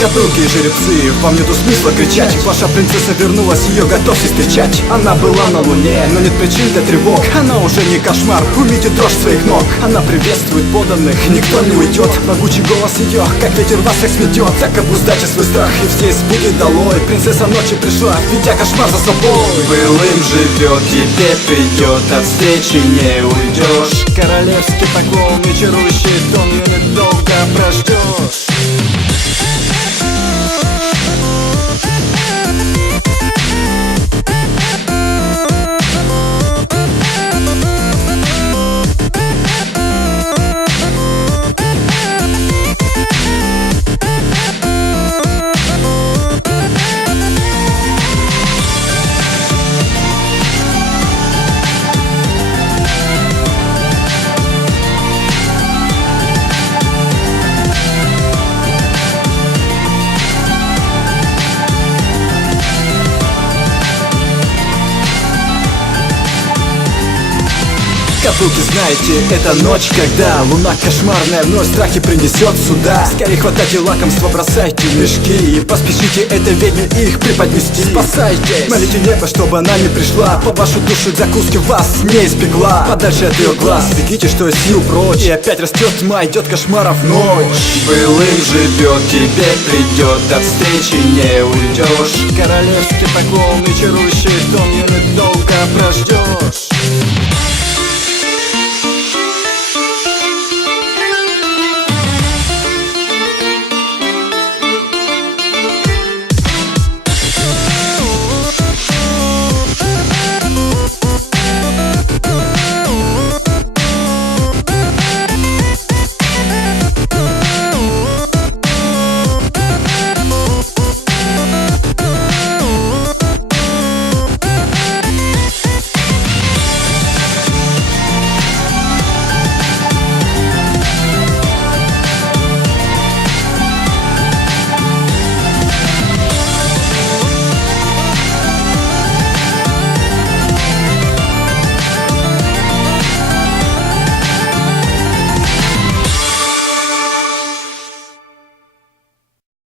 Кобылки и жеребцы, вам нету смысла кричать. Ваша принцесса вернулась, ее готовьте встречать. Она была на луне, но нет причин для тревог. Она уже не кошмар, умите дрожь своих ног. Она приветствует подданных, никто не уйдет. Могучий голос ее, как ветер вас всех сметет. Так обуздайте свой страх и все испуги долой. Принцесса ночи пришла, ведя кошмар за собой. Былым живет, теперь придет, от встречи не уйдешь. Королевский поклон и чарующий тон, ее недолго прождешь. Кобылки, знаете, это ночь, когда луна кошмарная вновь страхи принесет сюда. Скорее хватайте лакомство, бросайте мешки и поспешите этой ведьме их преподнести. Спасайтесь, молите небо, чтобы она не пришла, по вашу душу к закуске вас не испекла. Подальше от ее глаз, бегите, что из сил прочь, и опять растет тьма, идет кошмаров ночь. Былым живет, теперь придет, от встречи не уйдешь. Королевский поклон и чарующий тон, ее недолго прождешь.